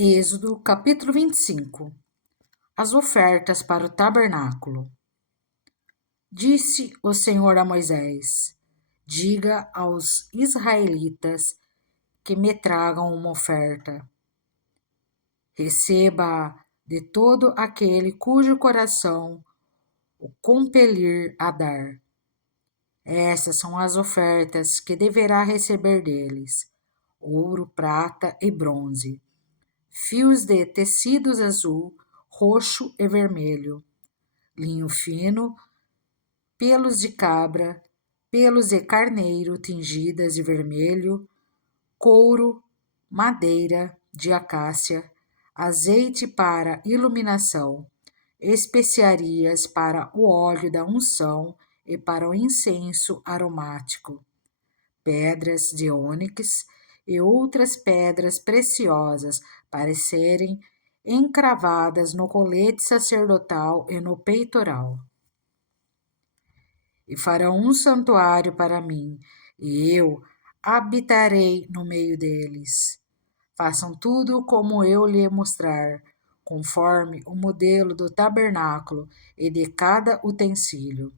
Êxodo, capítulo 25. As ofertas para o tabernáculo. Disse o Senhor a Moisés: diga aos israelitas que me tragam uma oferta. Receba-a de todo aquele cujo coração o compelir a dar. Essas são as ofertas que deverá receber deles: ouro, prata e bronze, fios de tecidos azul, roxo e vermelho, linho fino, pelos de cabra, pelos de carneiro tingidas de vermelho, couro, madeira de acácia, azeite para iluminação, especiarias para o óleo da unção e para o incenso aromático, pedras de ônix e outras pedras preciosas para serem encravadas no colete sacerdotal e no peitoral. E farão um santuário para mim, e eu habitarei no meio deles. Façam tudo como eu lhe mostrar, conforme o modelo do tabernáculo e de cada utensílio.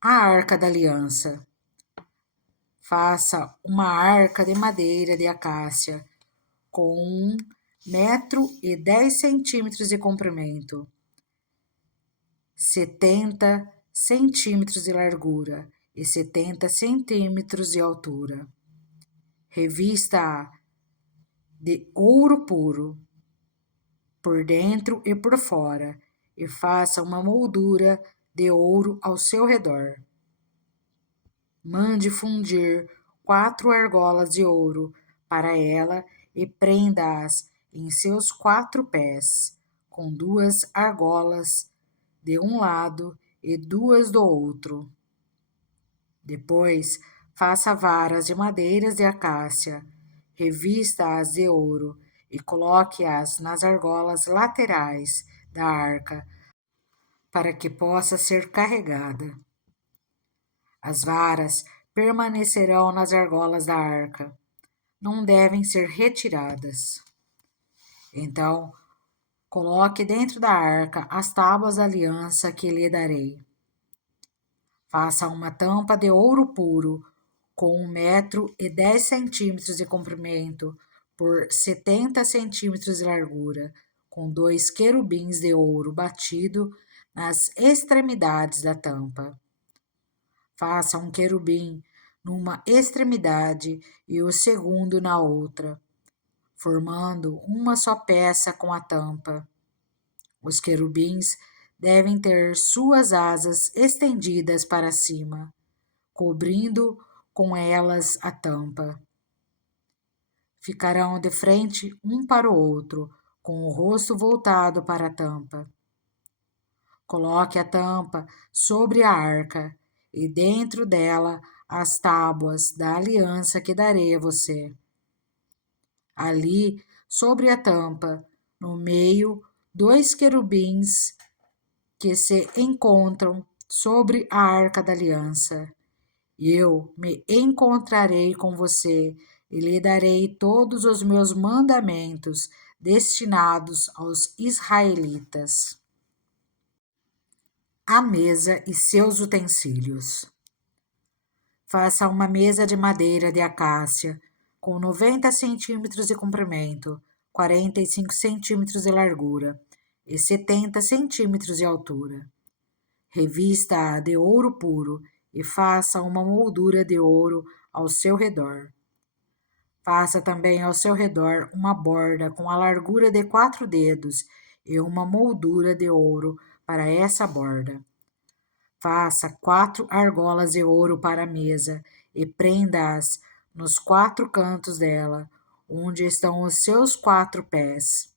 A arca da aliança. Faça uma arca de madeira de acácia, com 1,10 m de comprimento, 70 centímetros de largura e 70 centímetros de altura. Revista-a de ouro puro, por dentro e por fora, e faça uma moldura de ouro ao seu redor. Mande fundir 4 argolas de ouro para ela e prenda-as em seus 4 pés, com 2 argolas de um lado e 2 do outro. Depois, faça varas de madeiras de acácia, revista-as de ouro e coloque-as nas argolas laterais da arca, para que possa ser carregada. As varas permanecerão nas argolas da arca, não devem ser retiradas. Então, coloque dentro da arca as tábuas da aliança que lhe darei. Faça uma tampa de ouro puro, com 1,10 m de comprimento por 70 centímetros de largura, com 2 querubins de ouro batido nas extremidades da tampa. Faça um querubim numa extremidade e o segundo na outra, formando uma só peça com a tampa. Os querubins devem ter suas asas estendidas para cima, cobrindo com elas a tampa. Ficarão de frente um para o outro, com o rosto voltado para a tampa. Coloque a tampa sobre a arca e dentro dela as tábuas da aliança que darei a você. Ali, sobre a tampa, no meio, 2 querubins que se encontram sobre a arca da aliança. Eu me encontrarei com você e lhe darei todos os meus mandamentos destinados aos israelitas. A mesa e seus utensílios. Faça uma mesa de madeira de acácia, com 90 centímetros de comprimento, 45 centímetros de largura e 70 centímetros de altura. Revista-a de ouro puro e faça uma moldura de ouro ao seu redor. Faça também ao seu redor uma borda com a largura de 4 dedos e uma moldura de ouro para essa borda. Faça 4 argolas de ouro para a mesa e prenda-as nos 4 cantos dela, onde estão os seus 4 pés.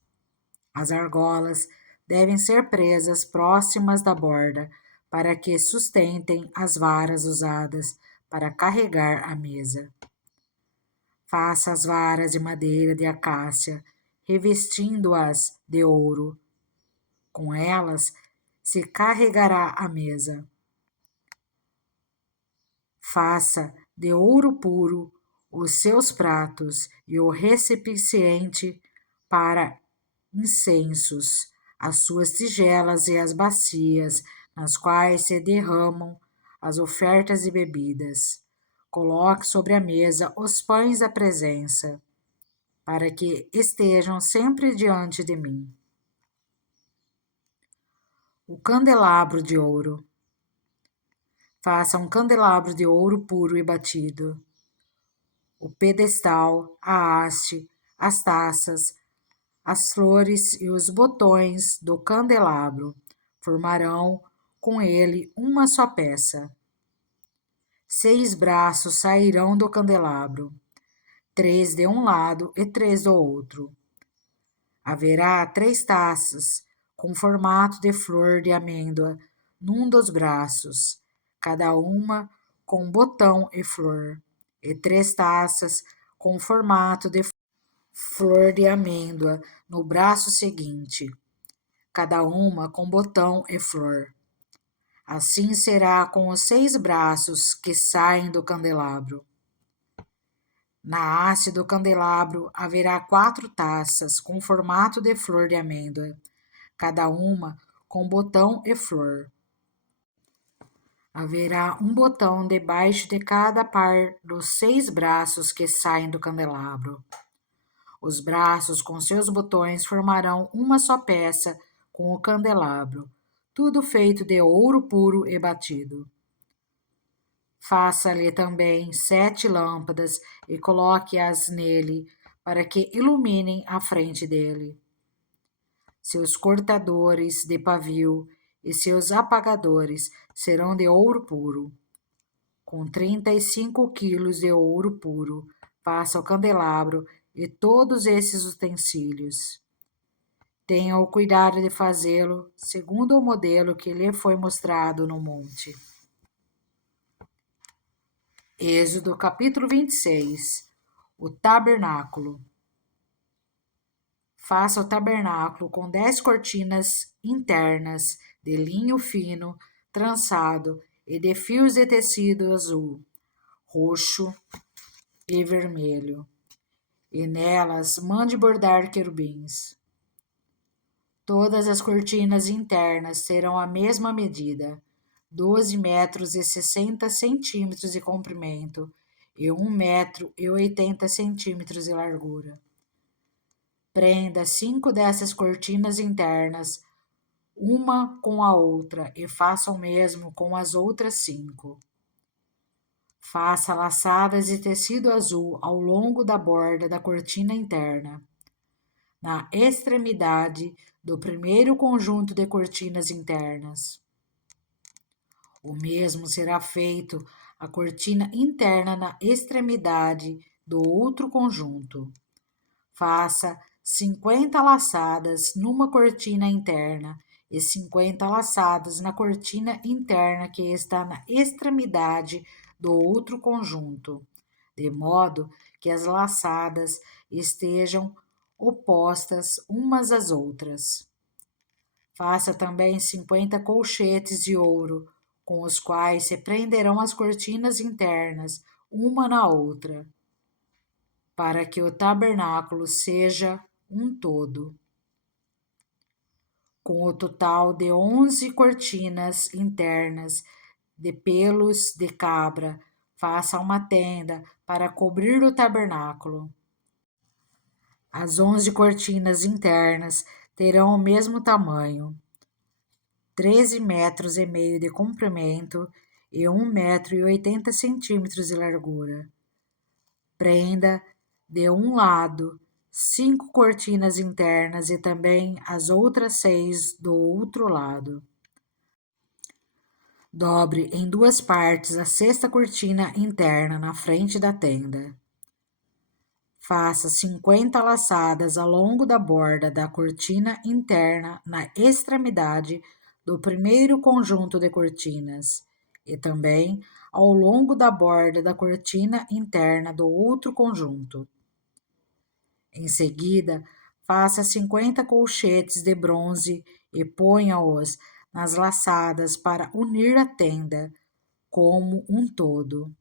As argolas devem ser presas próximas da borda, para que sustentem as varas usadas para carregar a mesa. Faça as varas de madeira de acácia, revestindo-as de ouro. Com elas se carregará a mesa. Faça de ouro puro os seus pratos e o recipiente para incensos, as suas tigelas e as bacias, nas quais se derramam as ofertas e bebidas. Coloque sobre a mesa os pães da presença, para que estejam sempre diante de mim. O candelabro de ouro. Faça um candelabro de ouro puro e batido. O pedestal, a haste, as taças, as flores e os botões do candelabro formarão com ele uma só peça. 6 braços sairão do candelabro, 3 de um lado e 3 do outro. Haverá 3 taças com formato de flor de amêndoa num dos braços, cada uma com botão e flor, e 3 taças com formato de flor de amêndoa no braço seguinte, cada uma com botão e flor. Assim será com os 6 braços que saem do candelabro. Na haste do candelabro haverá 4 taças com formato de flor de amêndoa, cada uma com botão e flor. Haverá um botão debaixo de cada par dos 6 braços que saem do candelabro. Os braços com seus botões formarão uma só peça com o candelabro, tudo feito de ouro puro e batido. Faça-lhe também 7 lâmpadas e coloque-as nele, para que iluminem a frente dele. Seus cortadores de pavio e seus apagadores serão de ouro puro. Com 35 quilos de ouro puro, faça o candelabro e todos esses utensílios. Tenha o cuidado de fazê-lo segundo o modelo que lhe foi mostrado no monte. Êxodo capítulo 26. O tabernáculo. Faça o tabernáculo com 10 cortinas internas de linho fino, trançado e de fios de tecido azul, roxo e vermelho. E nelas mande bordar querubins. Todas as cortinas internas terão a mesma medida, 12 metros e 60 centímetros de comprimento e 1 metro e 80 centímetros de largura. Prenda 5 dessas cortinas internas, uma com a outra, e faça o mesmo com as outras 5. Faça laçadas de tecido azul ao longo da borda da cortina interna. Na extremidade do primeiro conjunto de cortinas internas. O mesmo será feito a cortina interna na extremidade do outro conjunto. Faça 50 laçadas numa cortina interna e 50 laçadas na cortina interna que está na extremidade do outro conjunto, de modo que as laçadas estejam opostas umas às outras. Faça também 50 colchetes de ouro, com os quais se prenderão as cortinas internas, uma na outra, para que o tabernáculo seja um todo. Com o total de 11 cortinas internas de pelos de cabra, faça uma tenda para cobrir o tabernáculo. As 11 cortinas internas terão o mesmo tamanho, 13 metros e meio de comprimento e 1 metro e 80 centímetros de largura. Prenda de um lado 5 cortinas internas e também as outras 6 do outro lado. Dobre em 2 partes a 6ª cortina interna na frente da tenda. Faça 50 laçadas ao longo da borda da cortina interna na extremidade do primeiro conjunto de cortinas e também ao longo da borda da cortina interna do outro conjunto. Em seguida, faça 50 colchetes de bronze e ponha-os nas laçadas para unir a tenda como um todo.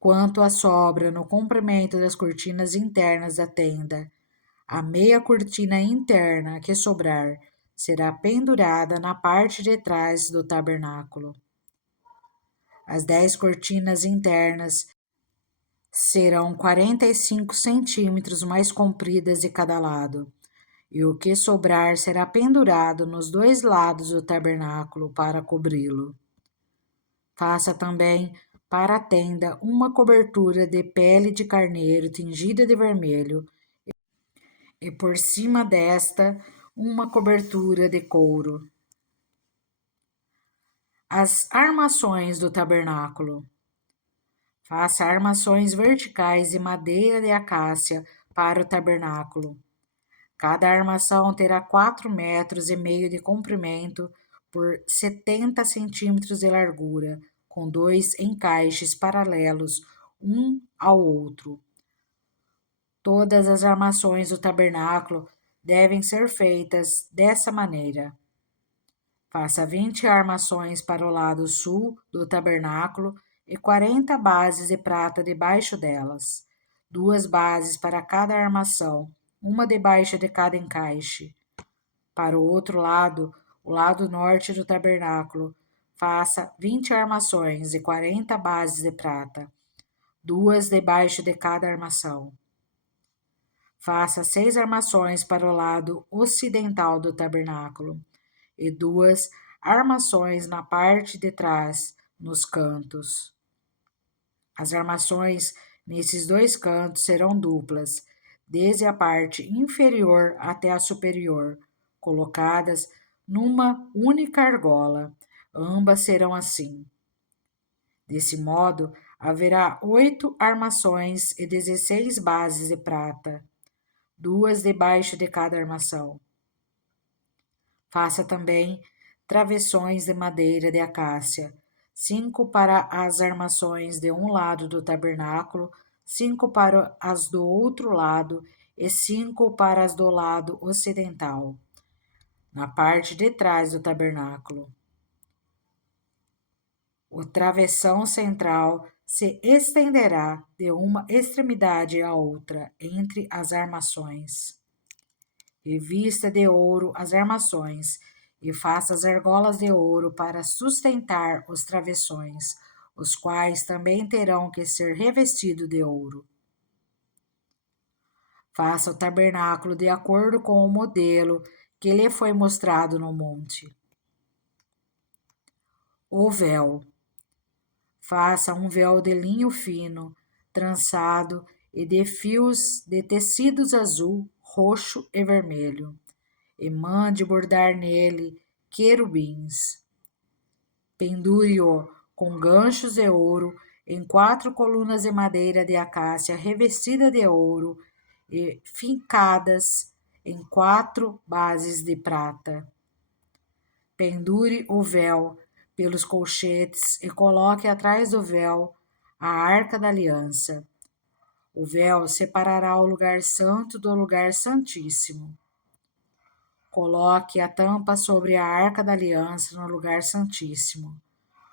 Quanto à sobra no comprimento das cortinas internas da tenda, a meia cortina interna que sobrar será pendurada na parte de trás do tabernáculo. As 10 cortinas internas serão 45 centímetros mais compridas de cada lado, e o que sobrar será pendurado nos 2 lados do tabernáculo para cobri-lo. Faça também para a tenda uma cobertura de pele de carneiro tingida de vermelho, e por cima desta uma cobertura de couro. As armações do tabernáculo. Faça armações verticais de madeira de acácia para o tabernáculo. Cada armação terá 4,5 metros de comprimento por 70 centímetros de largura, com 2 encaixes paralelos um ao outro. Todas as armações do tabernáculo devem ser feitas dessa maneira. Faça 20 armações para o lado sul do tabernáculo e 40 bases de prata debaixo delas, 2 bases para cada armação, uma debaixo de cada encaixe. Para o outro lado, o lado norte do tabernáculo, faça 20 armações e 40 bases de prata, 2 debaixo de cada armação. Faça 6 armações para o lado ocidental do tabernáculo e 2 armações na parte de trás, nos cantos. As armações nesses 2 cantos serão duplas, desde a parte inferior até a superior, colocadas numa única argola. Ambas serão assim. Desse modo, haverá 8 armações e 16 bases de prata, 2 debaixo de cada armação. Faça também travessões de madeira de acácia, 5 para as armações de um lado do tabernáculo, 5 para as do outro lado e 5 para as do lado ocidental, na parte de trás do tabernáculo. O travessão central se estenderá de uma extremidade à outra entre as armações. Revista de ouro as armações e faça as argolas de ouro para sustentar os travessões, os quais também terão que ser revestidos de ouro. Faça o tabernáculo de acordo com o modelo que lhe foi mostrado no monte. O véu. Faça um véu de linho fino, trançado e de fios de tecidos azul, roxo e vermelho, e mande bordar nele querubins. Pendure-o com ganchos de ouro em 4 colunas de madeira de acácia revestida de ouro e fincadas em 4 bases de prata. Pendure o véu pelos colchetes e coloque atrás do véu a arca da aliança. O véu separará o lugar santo do lugar santíssimo. Coloque a tampa sobre a arca da aliança no lugar santíssimo.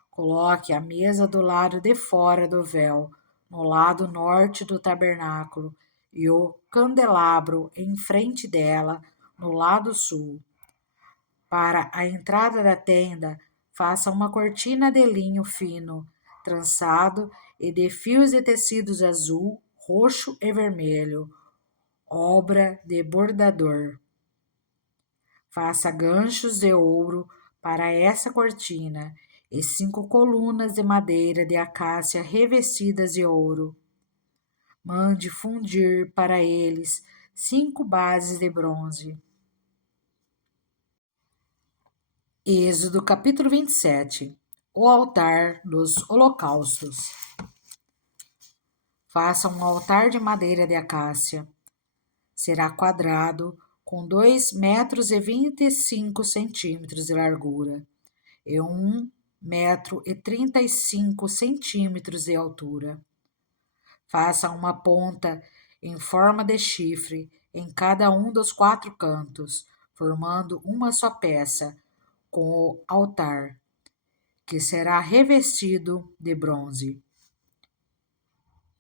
Coloque a mesa do lado de fora do véu, no lado norte do tabernáculo, e o candelabro em frente dela, no lado sul. Para a entrada da tenda, faça uma cortina de linho fino, trançado e de fios de tecidos azul, roxo e vermelho, obra de bordador. Faça ganchos de ouro para essa cortina e 5 colunas de madeira de acácia revestidas de ouro. Mande fundir para eles 5 bases de bronze. Êxodo capítulo 27. O altar dos holocaustos. Faça um altar de madeira de acácia. Será quadrado, com 2,25 metros de largura e 1,35 metros de altura. Faça uma ponta em forma de chifre em cada um dos 4 cantos, formando uma só peça, com o altar, que será revestido de bronze.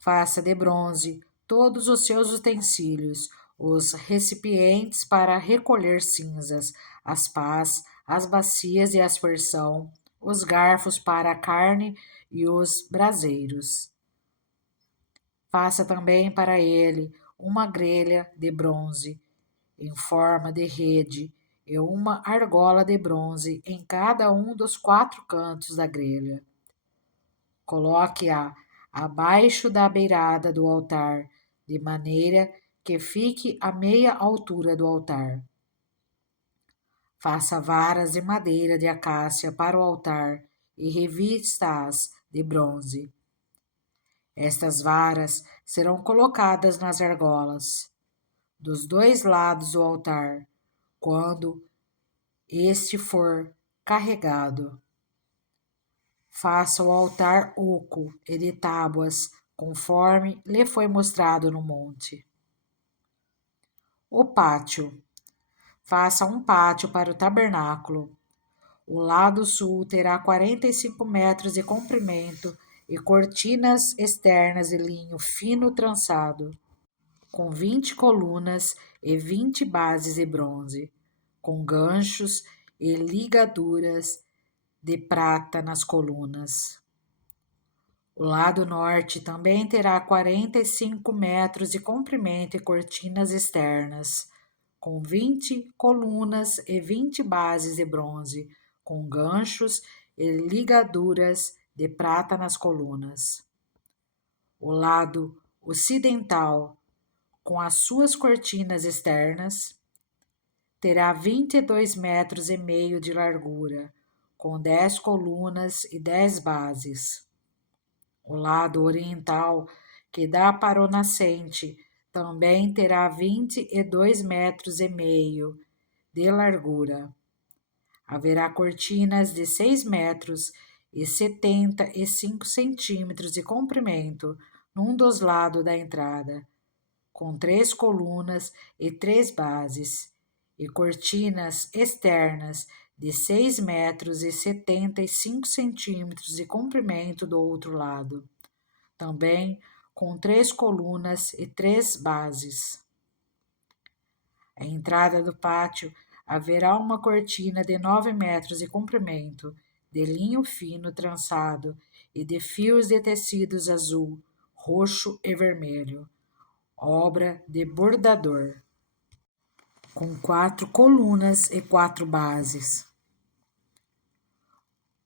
Faça de bronze todos os seus utensílios, os recipientes para recolher cinzas, as pás, as bacias de aspersão, os garfos para a carne e os braseiros. Faça também para ele uma grelha de bronze em forma de rede e uma argola de bronze em cada um dos 4 cantos da grelha. Coloque-a abaixo da beirada do altar, de maneira que fique à meia altura do altar. Faça varas de madeira de acácia para o altar e revista-as de bronze. Estas varas serão colocadas nas argolas, dos 2 lados do altar, quando este for carregado. Faça o altar oco e de tábuas, conforme lhe foi mostrado no monte. O pátio. Faça um pátio para o tabernáculo. O lado sul terá 45 metros de comprimento e cortinas externas de linho fino trançado, com 20 colunas e 20 bases de bronze, com ganchos e ligaduras de prata nas colunas. O lado norte também terá 45 metros de comprimento e cortinas externas, com 20 colunas e 20 bases de bronze, com ganchos e ligaduras de prata nas colunas. O lado ocidental, com as suas cortinas externas, terá 22 metros e meio de largura, com 10 colunas e 10 bases. O lado oriental, que dá para o nascente, também terá 22 metros e meio de largura. Haverá cortinas de 6 metros e 75 centímetros de comprimento num dos lados da entrada, com 3 colunas e 3 bases, e cortinas externas de 6 metros e 75 centímetros de comprimento do outro lado, também com 3 colunas e 3 bases. À entrada do pátio haverá uma cortina de 9 metros de comprimento, de linho fino trançado e de fios de tecidos azul, roxo e vermelho, obra de bordador, com 4 colunas e 4 bases.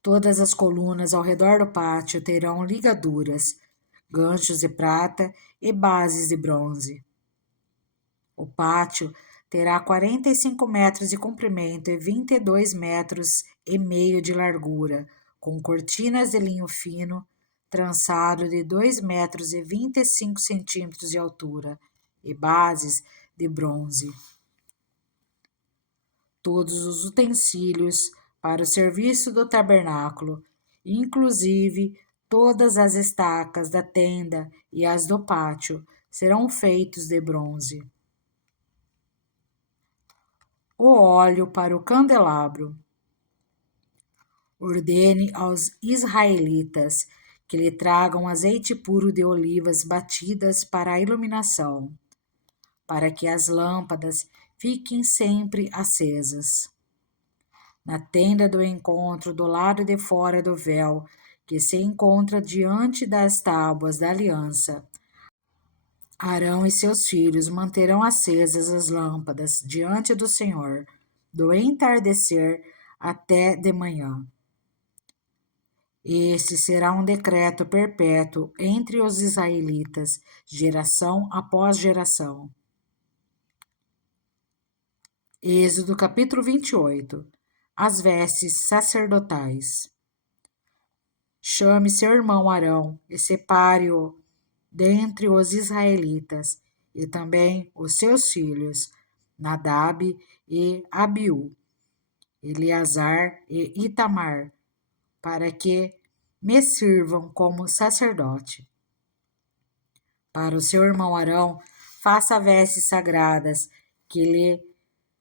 Todas as colunas ao redor do pátio terão ligaduras, ganchos de prata e bases de bronze. O pátio terá 45 metros de comprimento e 22 metros e meio de largura, com cortinas de linho fino, trançado de 2 metros e 25 centímetros de altura, e bases de bronze. Todos os utensílios para o serviço do tabernáculo, inclusive todas as estacas da tenda e as do pátio, serão feitos de bronze. O óleo para o candelabro. Ordene aos israelitas que lhe tragam azeite puro de olivas batidas para a iluminação, para que as lâmpadas fiquem sempre acesas. Na tenda do encontro, do lado de fora do véu, que se encontra diante das tábuas da aliança, Arão e seus filhos manterão acesas as lâmpadas diante do Senhor, do entardecer até de manhã. Este será um decreto perpétuo entre os israelitas, geração após geração. Êxodo capítulo 28. As vestes sacerdotais. Chame seu irmão Arão e separe-o dentre os israelitas, e também os seus filhos, Nadab e Abiú, Eleazar e Itamar, para que me sirvam como sacerdote. Para o seu irmão Arão, faça vestes sagradas que lhe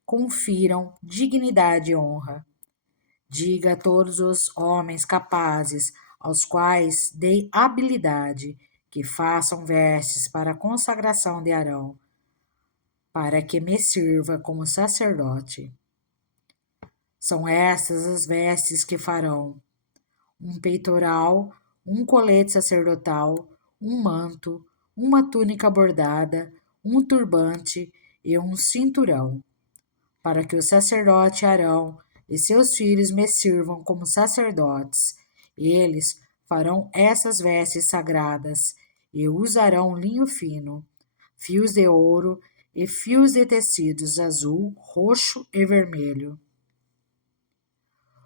confiram dignidade e honra. Diga a todos os homens capazes, aos quais dei habilidade, que façam vestes para a consagração de Arão, para que me sirva como sacerdote. São estas as vestes que farão: um peitoral, um colete sacerdotal, um manto, uma túnica bordada, um turbante e um cinturão, para que o sacerdote Arão e seus filhos me sirvam como sacerdotes. Eles farão essas vestes sagradas e usarão linho fino, fios de ouro e fios de tecidos azul, roxo e vermelho.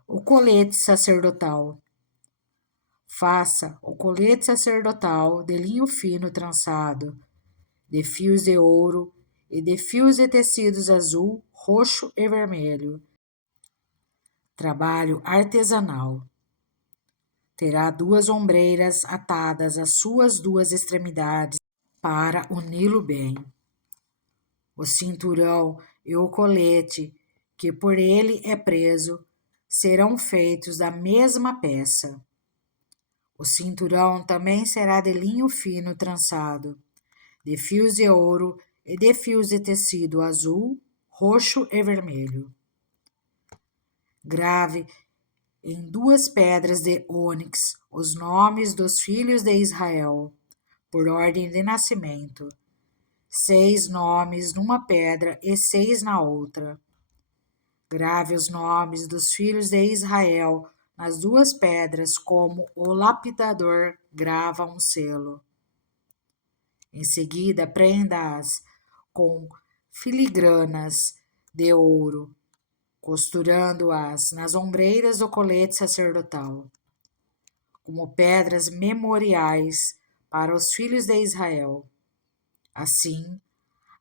O colete sacerdotal. Faça o colete sacerdotal de linho fino trançado, de fios de ouro e de fios de tecidos azul, roxo e vermelho. Trabalho artesanal. Terá 2 ombreiras atadas às suas 2 extremidades para uni-lo bem. O cinturão e o colete, que por ele é preso, serão feitos da mesma peça. O cinturão também será de linho fino trançado, de fios de ouro e de fios de tecido azul, roxo e vermelho. Grave em 2 pedras de ônix os nomes dos filhos de Israel, por ordem de nascimento, 6 nomes numa pedra e 6 na outra. Grave os nomes dos filhos de Israel nas 2 pedras, como o lapidador grava um selo. Em seguida, prenda-as com filigranas de ouro, costurando-as nas ombreiras do colete sacerdotal, como pedras memoriais para os filhos de Israel. Assim,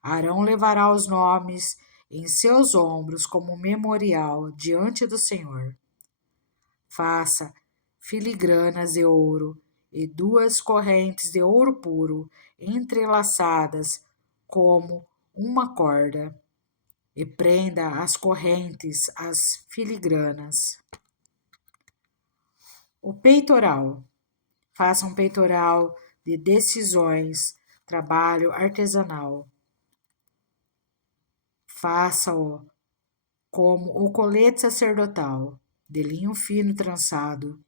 Arão levará os nomes em seus ombros como memorial diante do Senhor. Faça filigranas de ouro e 2 correntes de ouro puro entrelaçadas como uma corda, e prenda as correntes às filigranas. O peitoral. Faça um peitoral de decisões, trabalho artesanal. Faça-o como o colete sacerdotal, de linho fino trançado,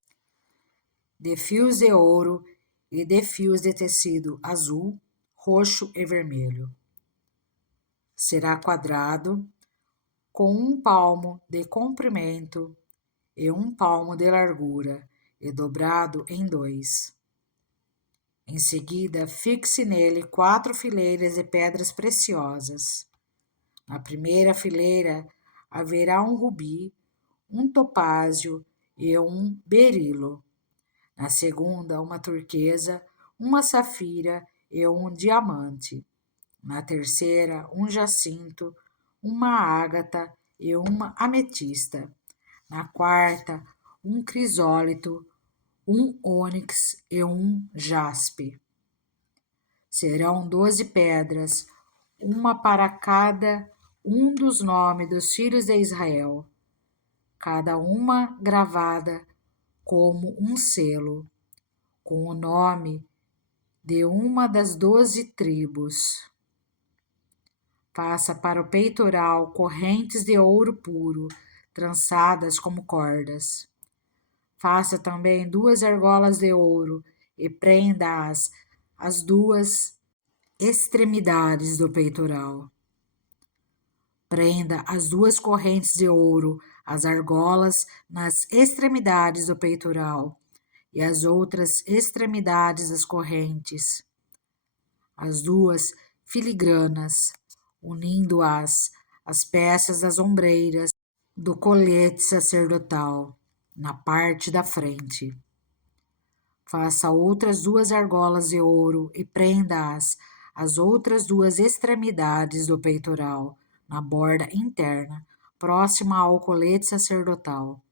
de fios de ouro e de fios de tecido azul, roxo e vermelho. Será quadrado, com 1 palmo de comprimento e 1 palmo de largura, e dobrado em 2. Em seguida, fixe nele 4 fileiras de pedras preciosas. Na primeira fileira haverá um rubi, um topázio e um berilo. Na segunda, uma turquesa, uma safira e um diamante. Na terceira, um jacinto, uma ágata e uma ametista. Na quarta, um crisólito, um ônix e um jaspe. Serão 12 pedras, uma para cada um dos nomes dos filhos de Israel, cada uma gravada como um selo, com o nome de uma das 12 tribos. Faça para o peitoral correntes de ouro puro, trançadas como cordas. Faça também 2 argolas de ouro e prenda-as às 2 extremidades do peitoral. Prenda as 2 correntes de ouro, as argolas nas extremidades do peitoral e as outras extremidades das correntes, as 2 filigranas, unindo-as às peças das ombreiras do colete sacerdotal, na parte da frente. Faça outras 2 argolas de ouro e prenda-as às outras 2 extremidades do peitoral, na borda interna, próxima ao colete sacerdotal.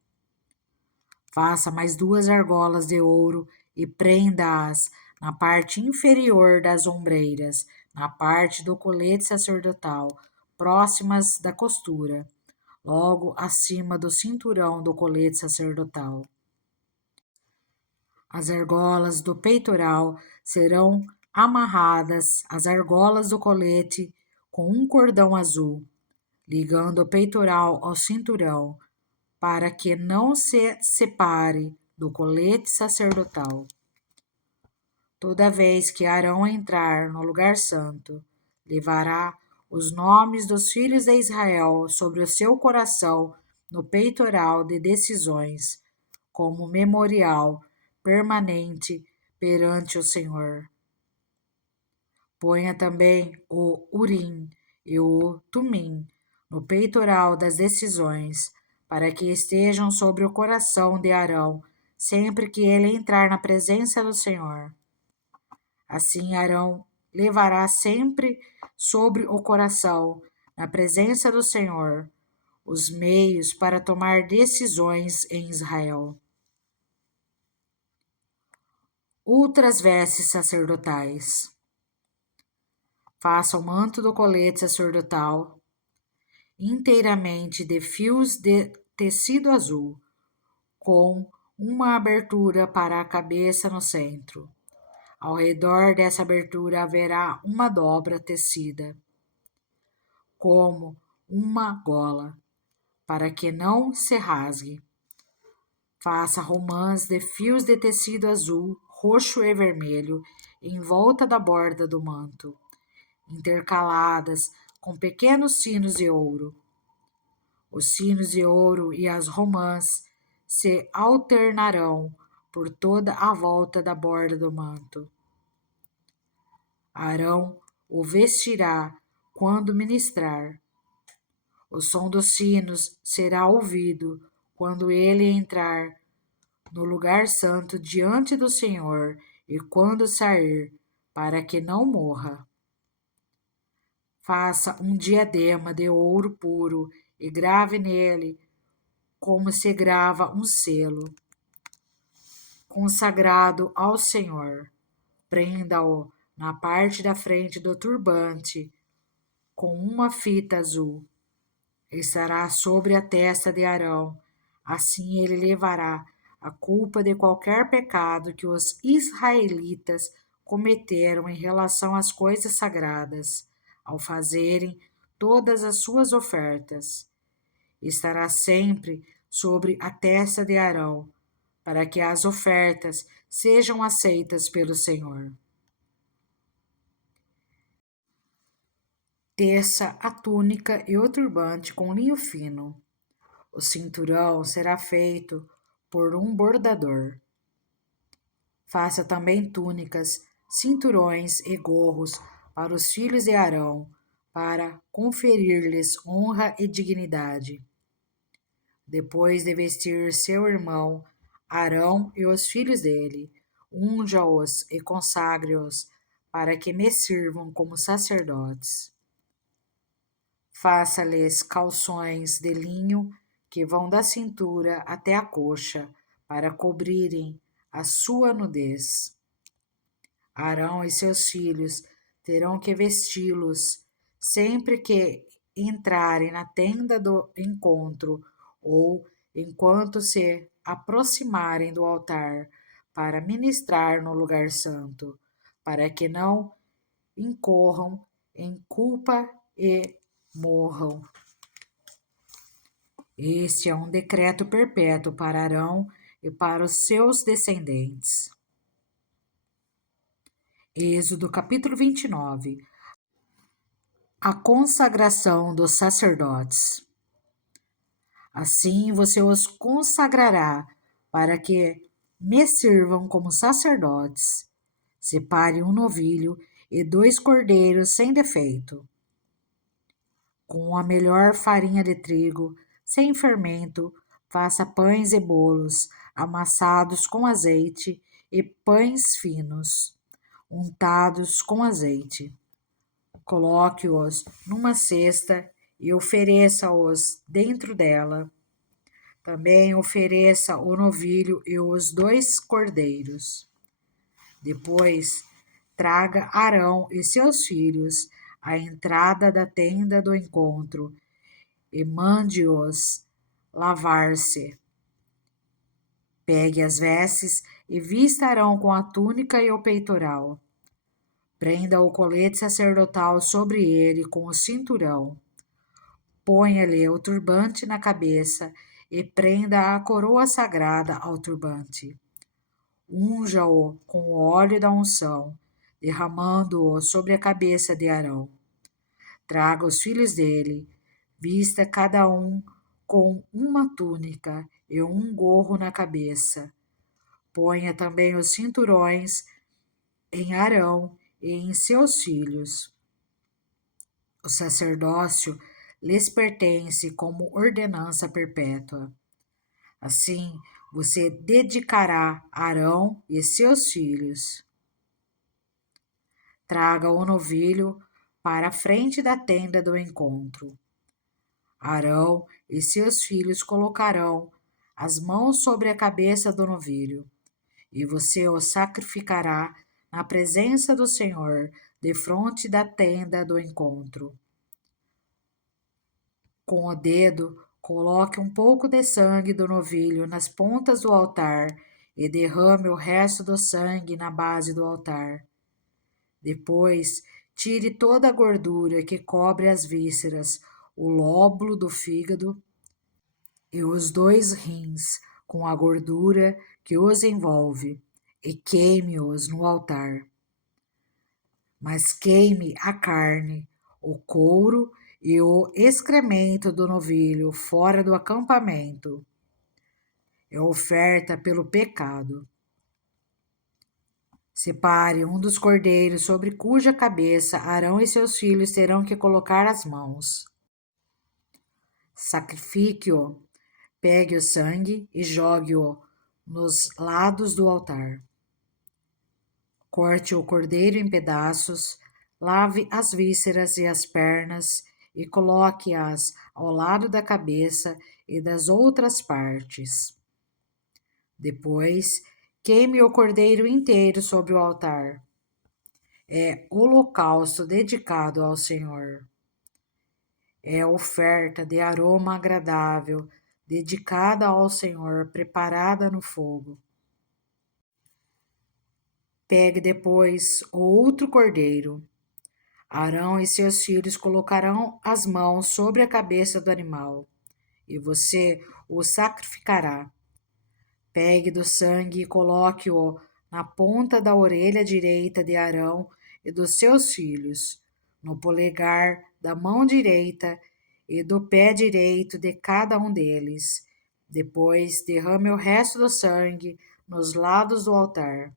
Faça mais 2 argolas de ouro e prenda-as na parte inferior das ombreiras, na parte do colete sacerdotal, próximas da costura, logo acima do cinturão do colete sacerdotal. As argolas do peitoral serão amarradas às argolas do colete com um cordão azul, ligando o peitoral ao cinturão, para que não se separe do colete sacerdotal. Toda vez que Arão entrar no lugar santo, levará os nomes dos filhos de Israel sobre o seu coração no peitoral de decisões, como memorial permanente perante o Senhor. Ponha também o Urim e o Tumim no peitoral das decisões, para que estejam sobre o coração de Arão sempre que ele entrar na presença do Senhor. Assim Arão levará sempre sobre o coração, na presença do Senhor, os meios para tomar decisões em Israel. Outras vestes sacerdotais. Faça o manto do colete sacerdotal inteiramente de fios de tecido azul, com uma abertura para a cabeça no centro. Ao redor dessa abertura haverá uma dobra tecida, como uma gola, para que não se rasgue. Faça romãs de fios de tecido azul, roxo e vermelho em volta da borda do manto, intercaladas com pequenos sinos de ouro. Os sinos de ouro e as romãs se alternarão por toda a volta da borda do manto. Arão o vestirá quando ministrar. O som dos sinos será ouvido quando ele entrar no lugar santo diante do Senhor e quando sair, para que não morra. Faça um diadema de ouro puro e grave nele como se grava um selo, consagrado ao Senhor. Prenda-o na parte da frente do turbante com uma fita azul. Estará sobre a testa de Arão. Assim ele levará a culpa de qualquer pecado que os israelitas cometeram em relação às coisas sagradas, ao fazerem todas as suas ofertas. Estará sempre sobre a testa de Arão, para que as ofertas sejam aceitas pelo Senhor. Teça a túnica e o turbante com linho fino. O cinturão será feito por um bordador. Faça também túnicas, cinturões e gorros para os filhos de Arão, para conferir-lhes honra e dignidade. Depois de vestir seu irmão, Arão e os filhos dele, unja-os e consagre-os, para que me sirvam como sacerdotes. Faça-lhes calções de linho que vão da cintura até a coxa, para cobrirem a sua nudez. Arão e seus filhos terão que vesti-los sempre que entrarem na tenda do encontro ou enquanto se aproximarem do altar para ministrar no lugar santo, para que não incorram em culpa e morram. Este é um decreto perpétuo para Arão e para os seus descendentes. Êxodo capítulo 29. A consagração dos sacerdotes. Assim você os consagrará para que me sirvam como sacerdotes. Separe um novilho e 2 cordeiros sem defeito, com a melhor farinha de trigo, sem fermento, faça pães e bolos, amassados com azeite, e pães finos, untados com azeite. Coloque-os numa cesta e ofereça-os dentro dela. Também ofereça o novilho e os 2 cordeiros. Depois, traga Arão e seus filhos à entrada da tenda do encontro e mande-os lavar-se. Pegue as vestes e vista Arão com a túnica e o peitoral. Prenda o colete sacerdotal sobre ele com o cinturão. Ponha-lhe o turbante na cabeça e prenda a coroa sagrada ao turbante. Unja-o com o óleo da unção, derramando-o sobre a cabeça de Arão. Traga os filhos dele, vista cada um com uma túnica e um gorro na cabeça. Ponha também os cinturões em Arão e em seus filhos. O sacerdócio lhes pertence como ordenança perpétua. Assim, você dedicará Arão e seus filhos. Traga o novilho para a frente da tenda do encontro. Arão e seus filhos colocarão as mãos sobre a cabeça do novilho, e você o sacrificará na presença do Senhor, defronte da tenda do encontro. Com o dedo, coloque um pouco de sangue do novilho nas pontas do altar e derrame o resto do sangue na base do altar. Depois, tire toda a gordura que cobre as vísceras, o lóbulo do fígado e os 2 rins, com a gordura que os envolve, e queime-os no altar. Mas queime a carne, o couro e o excremento do novilho fora do acampamento. É oferta pelo pecado. Separe um dos cordeiros sobre cuja cabeça Arão e seus filhos terão que colocar as mãos. Sacrifique-o, pegue o sangue e jogue-o nos lados do altar. Corte o cordeiro em pedaços, lave as vísceras e as pernas e coloque-as ao lado da cabeça e das outras partes. Depois, queime o cordeiro inteiro sobre o altar. É holocausto dedicado ao Senhor. É oferta de aroma agradável, dedicada ao Senhor, preparada no fogo. Pegue depois o outro cordeiro. Arão e seus filhos colocarão as mãos sobre a cabeça do animal, e você o sacrificará. Pegue do sangue e coloque-o na ponta da orelha direita de Arão e dos seus filhos, no polegar da mão direita e do pé direito de cada um deles. Depois, derrame o resto do sangue nos lados do altar.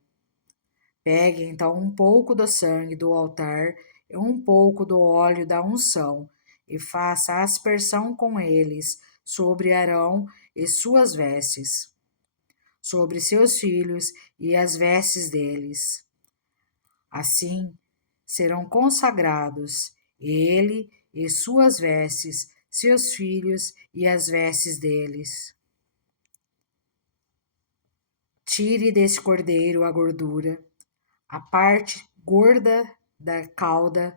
Pegue então um pouco do sangue do altar e um pouco do óleo da unção, e faça aspersão com eles sobre Arão e suas vestes, sobre seus filhos e as vestes deles. Assim serão consagrados ele e suas vestes, seus filhos e as vestes deles. Tire desse cordeiro a gordura, a parte gorda da cauda,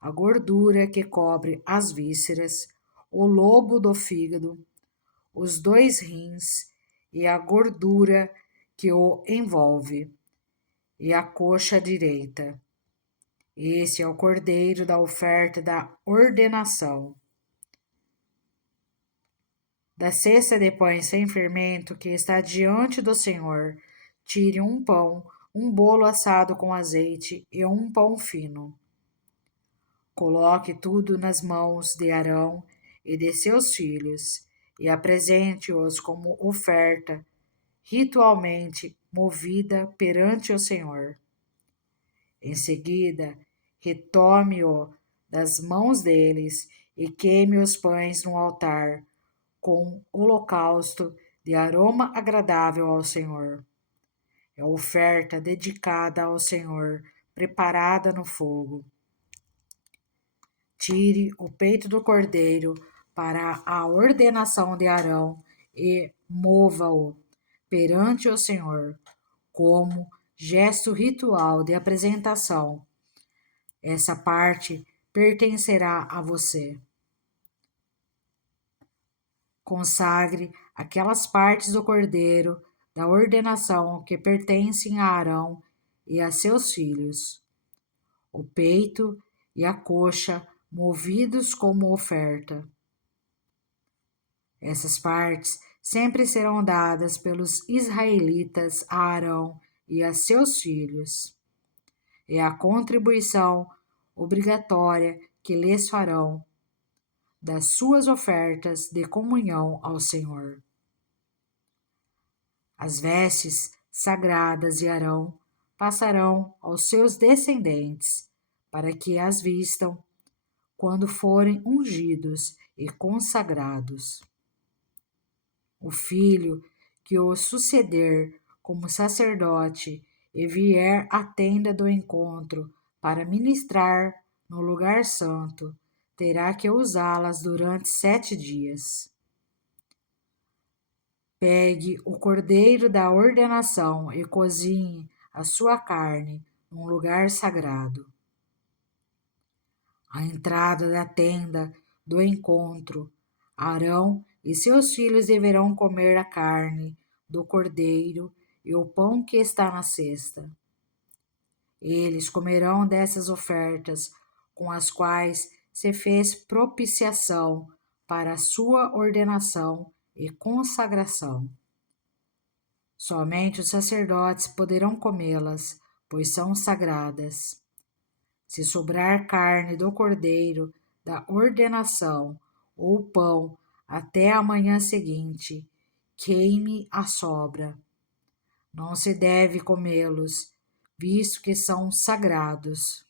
a gordura que cobre as vísceras, o lobo do fígado, os 2 rins e a gordura que o envolve, e a coxa direita. Esse é o cordeiro da oferta da ordenação. Da cesta de pães sem fermento que está diante do Senhor, tire um pão, um bolo assado com azeite e um pão fino. Coloque tudo nas mãos de Arão e de seus filhos e apresente-os como oferta, ritualmente movida perante o Senhor. Em seguida, retome-o das mãos deles e queime os pães no altar, com holocausto de aroma agradável ao Senhor. É oferta dedicada ao Senhor, preparada no fogo. Tire o peito do cordeiro para a ordenação de Arão e mova-o perante o Senhor, como gesto ritual de apresentação. Essa parte pertencerá a você. Consagre aquelas partes do cordeiro da ordenação que pertencem a Arão e a seus filhos, o peito e a coxa movidos como oferta. Essas partes sempre serão dadas pelos israelitas a Arão e a seus filhos. É a contribuição obrigatória que lhes farão das suas ofertas de comunhão ao Senhor. As vestes sagradas de Arão passarão aos seus descendentes, para que as vistam quando forem ungidos e consagrados. O filho que o suceder como sacerdote e vier à tenda do encontro para ministrar no lugar santo, terá que usá-las durante 7 dias. Pegue o cordeiro da ordenação e cozinhe a sua carne num lugar sagrado. À entrada da tenda do encontro, Arão e seus filhos deverão comer a carne do cordeiro e o pão que está na cesta. Eles comerão dessas ofertas com as quais se fez propiciação para a sua ordenação e consagração. Somente os sacerdotes poderão comê-las, pois são sagradas. Se sobrar carne do cordeiro da ordenação ou pão até a manhã seguinte, queime a sobra. Não se deve comê-los, visto que são sagrados.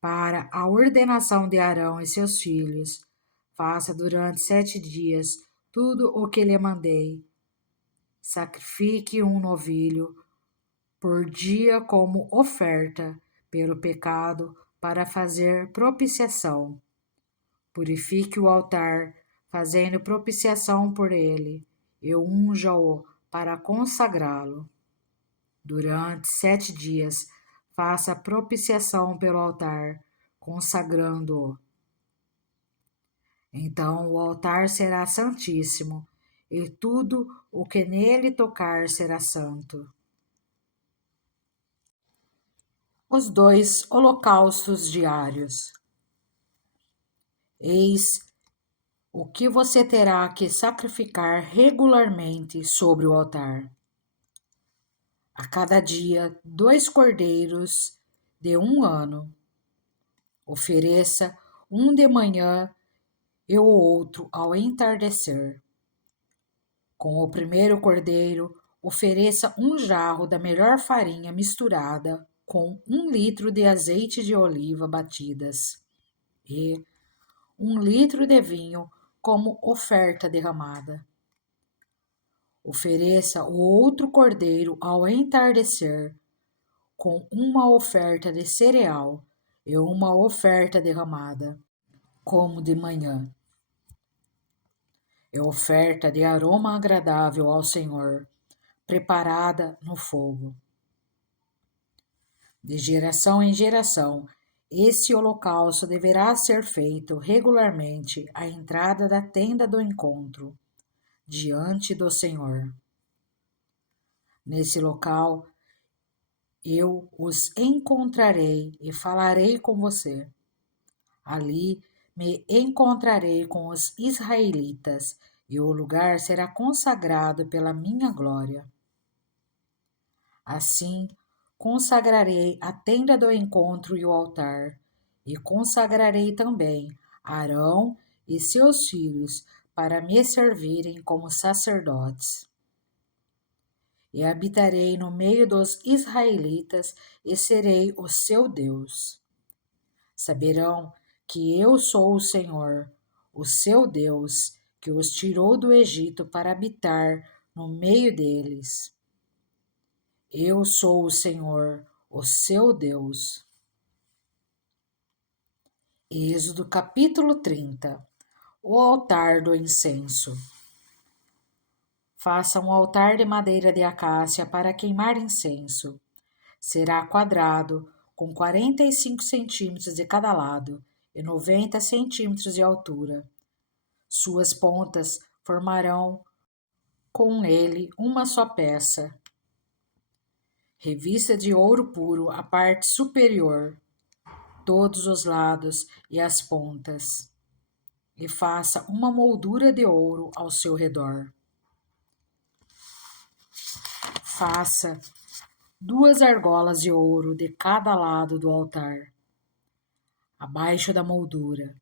Para a ordenação de Arão e seus filhos, faça durante 7 dias tudo o que lhe mandei. Sacrifique um novilho por dia como oferta pelo pecado para fazer propiciação. Purifique o altar, fazendo propiciação por ele, e unja-o para consagrá-lo. Durante 7 dias, faça propiciação pelo altar, consagrando-o. Então o altar será santíssimo, e tudo o que nele tocar será santo. Os 2 holocaustos diários. Eis o que você terá que sacrificar regularmente sobre o altar. A cada dia, 2 cordeiros de 1 ano. Ofereça um de manhã e o outro ao entardecer. Com o primeiro cordeiro, ofereça 1 jarro da melhor farinha misturada com 1 litro de azeite de oliva batidas e 1 litro de vinho como oferta derramada. Ofereça o outro cordeiro ao entardecer, com uma oferta de cereal e uma oferta derramada, como de manhã. É oferta de aroma agradável ao Senhor, preparada no fogo. De geração em geração, esse holocausto deverá ser feito regularmente à entrada da tenda do encontro, diante do Senhor. Nesse local, eu os encontrarei e falarei com você. Ali me encontrarei com os israelitas, e o lugar será consagrado pela minha glória. Assim, consagrarei a tenda do encontro e o altar, e consagrarei também Arão e seus filhos para me servirem como sacerdotes. E habitarei no meio dos israelitas e serei o seu Deus. Saberão que eu sou o Senhor, o seu Deus, que os tirou do Egito para habitar no meio deles. Eu sou o Senhor, o seu Deus. Êxodo capítulo 30. O altar do incenso. Faça um altar de madeira de acácia para queimar incenso. Será quadrado, com 45 centímetros de cada lado e 90 centímetros de altura. Suas pontas formarão com ele uma só peça. Revista de ouro puro a parte superior, todos os lados e as pontas, e faça uma moldura de ouro ao seu redor. Faça 2 argolas de ouro de cada lado do altar, abaixo da moldura,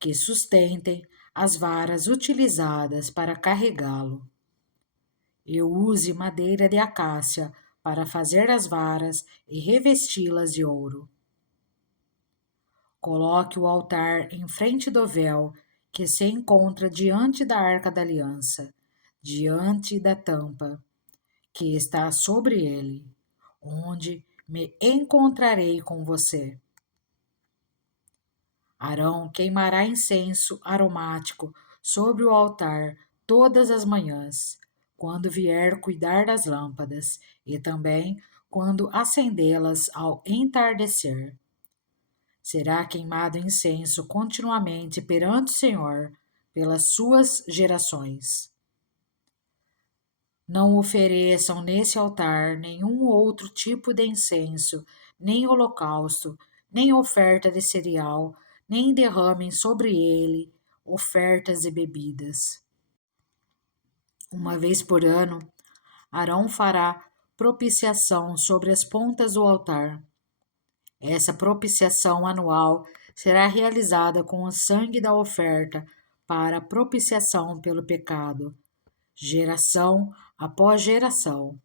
que sustentem as varas utilizadas para carregá-lo. E use madeira de acácia para fazer as varas e revesti-las de ouro. Coloque o altar em frente do véu que se encontra diante da arca da aliança, diante da tampa que está sobre ele, onde me encontrarei com você. Arão queimará incenso aromático sobre o altar todas as manhãs, quando vier cuidar das lâmpadas, e também quando acendê-las ao entardecer. Será queimado incenso continuamente perante o Senhor pelas suas gerações. Não ofereçam nesse altar nenhum outro tipo de incenso, nem holocausto, nem oferta de cereal, nem derramem sobre ele ofertas e bebidas. Uma vez por ano, Arão fará propiciação sobre as pontas do altar. Essa propiciação anual será realizada com o sangue da oferta para propiciação pelo pecado, geração após geração.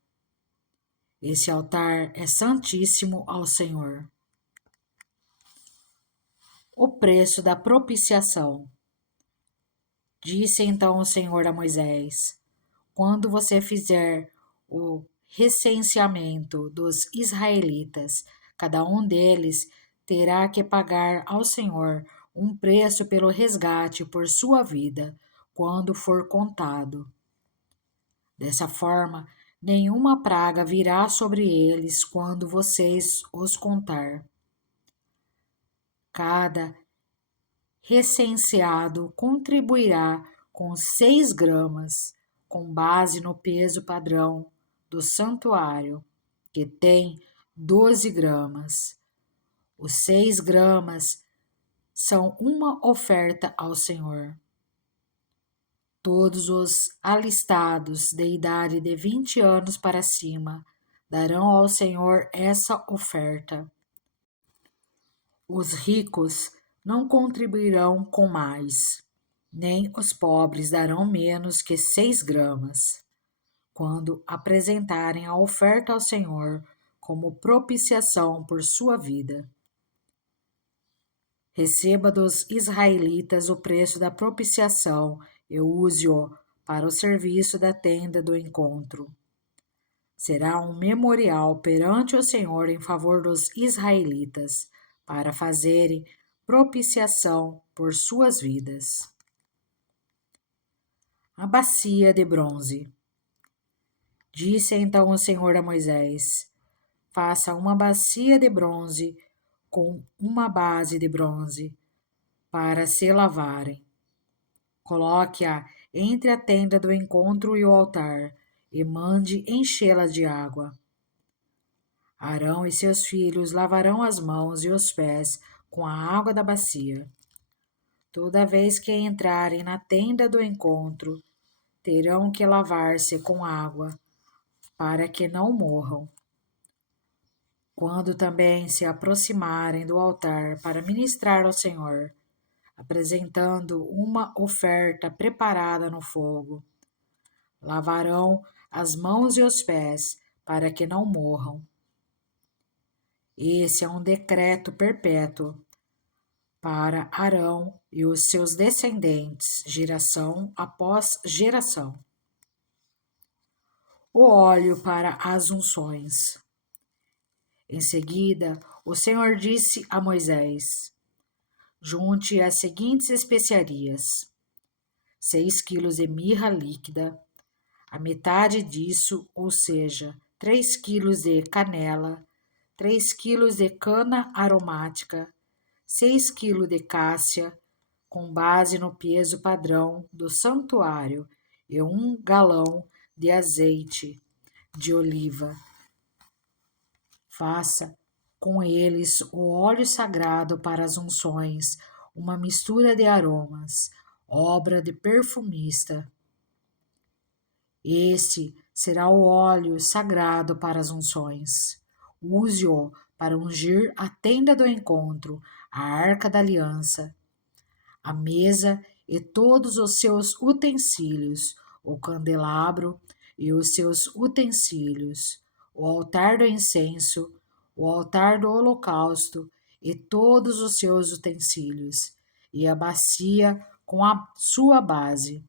Esse altar é santíssimo ao Senhor. O preço da propiciação. Disse então o Senhor a Moisés: quando você fizer o recenseamento dos israelitas, cada um deles terá que pagar ao Senhor um preço pelo resgate por sua vida, quando for contado. Dessa forma, nenhuma praga virá sobre eles quando vocês os contar. Cada recenseado contribuirá com 6 gramas, com base no peso padrão do santuário, que tem 12 gramas. Os 6 gramas são uma oferta ao Senhor. Todos os alistados de idade de 20 anos para cima darão ao Senhor essa oferta. Os ricos não contribuirão com mais, nem os pobres darão menos que 6 gramas, quando apresentarem a oferta ao Senhor como propiciação por sua vida. Receba dos israelitas o preço da propiciação e use-o para o serviço da tenda do encontro. Será um memorial perante o Senhor em favor dos israelitas, para fazerem propiciação por suas vidas. A bacia de bronze. Disse então o Senhor a Moisés: faça uma bacia de bronze com uma base de bronze para se lavarem. Coloque-a entre a tenda do encontro e o altar e mande enchê-la de água. Arão e seus filhos lavarão as mãos e os pés com a água da bacia. Toda vez que entrarem na tenda do encontro, terão que lavar-se com água, para que não morram. Quando também se aproximarem do altar para ministrar ao Senhor, apresentando uma oferta preparada no fogo, lavarão as mãos e os pés para que não morram. Esse é um decreto perpétuo para Arão e os seus descendentes, geração após geração. O óleo para as unções. Em seguida, o Senhor disse a Moisés: junte as seguintes especiarias: 6 quilos de mirra líquida, a metade disso, ou seja, 3 quilos de canela, 3 quilos de cana aromática, 6 quilos de cássia, com base no peso padrão do santuário, e 1 galão de azeite de oliva. Faça com eles o óleo sagrado para as unções, uma mistura de aromas, obra de perfumista. Este será o óleo sagrado para as unções. Use-o para ungir a tenda do encontro, a arca da aliança, a mesa e todos os seus utensílios, o candelabro e os seus utensílios, o altar do incenso, o altar do holocausto e todos os seus utensílios, e a bacia com a sua base.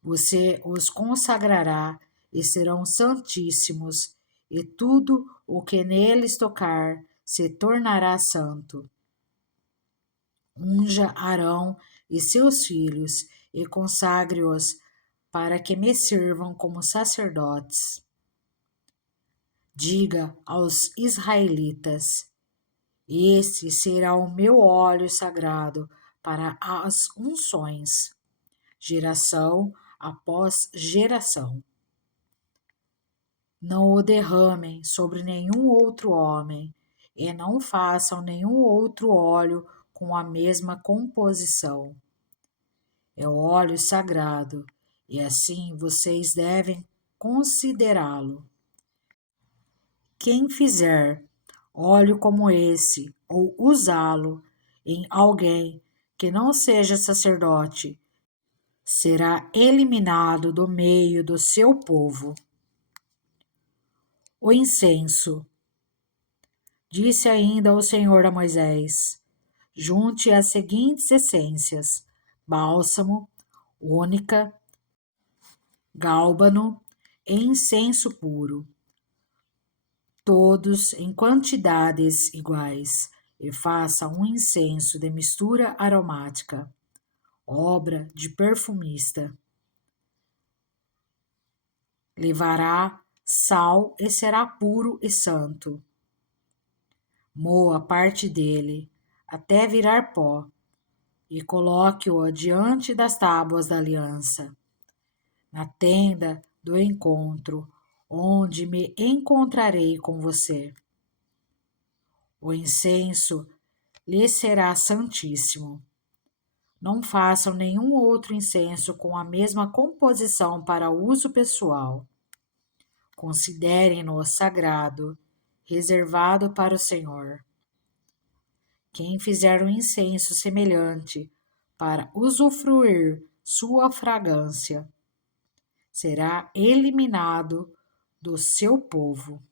Você os consagrará e serão santíssimos, e tudo o que neles tocar se tornará santo. Unja Arão e seus filhos e consagre-os para que me sirvam como sacerdotes. Diga aos israelitas: este será o meu óleo sagrado para as unções, geração após geração. Não o derramem sobre nenhum outro homem, e não façam nenhum outro óleo com a mesma composição. É óleo sagrado, e assim vocês devem considerá-lo. Quem fizer óleo como esse, ou usá-lo em alguém que não seja sacerdote, será eliminado do meio do seu povo. O incenso. Disse ainda o Senhor a Moisés: junte as seguintes essências: bálsamo, ônica, gálbano e incenso puro, todos em quantidades iguais, e faça um incenso de mistura aromática, obra de perfumista. Levará sal e será puro e santo. Moa parte dele até virar pó e coloque-o diante das tábuas da aliança, na tenda do encontro, onde me encontrarei com você. O incenso lhe será santíssimo. Não façam nenhum outro incenso com a mesma composição para uso pessoal. Considerem-no sagrado, reservado para o Senhor. Quem fizer um incenso semelhante para usufruir sua fragrância será eliminado do seu povo.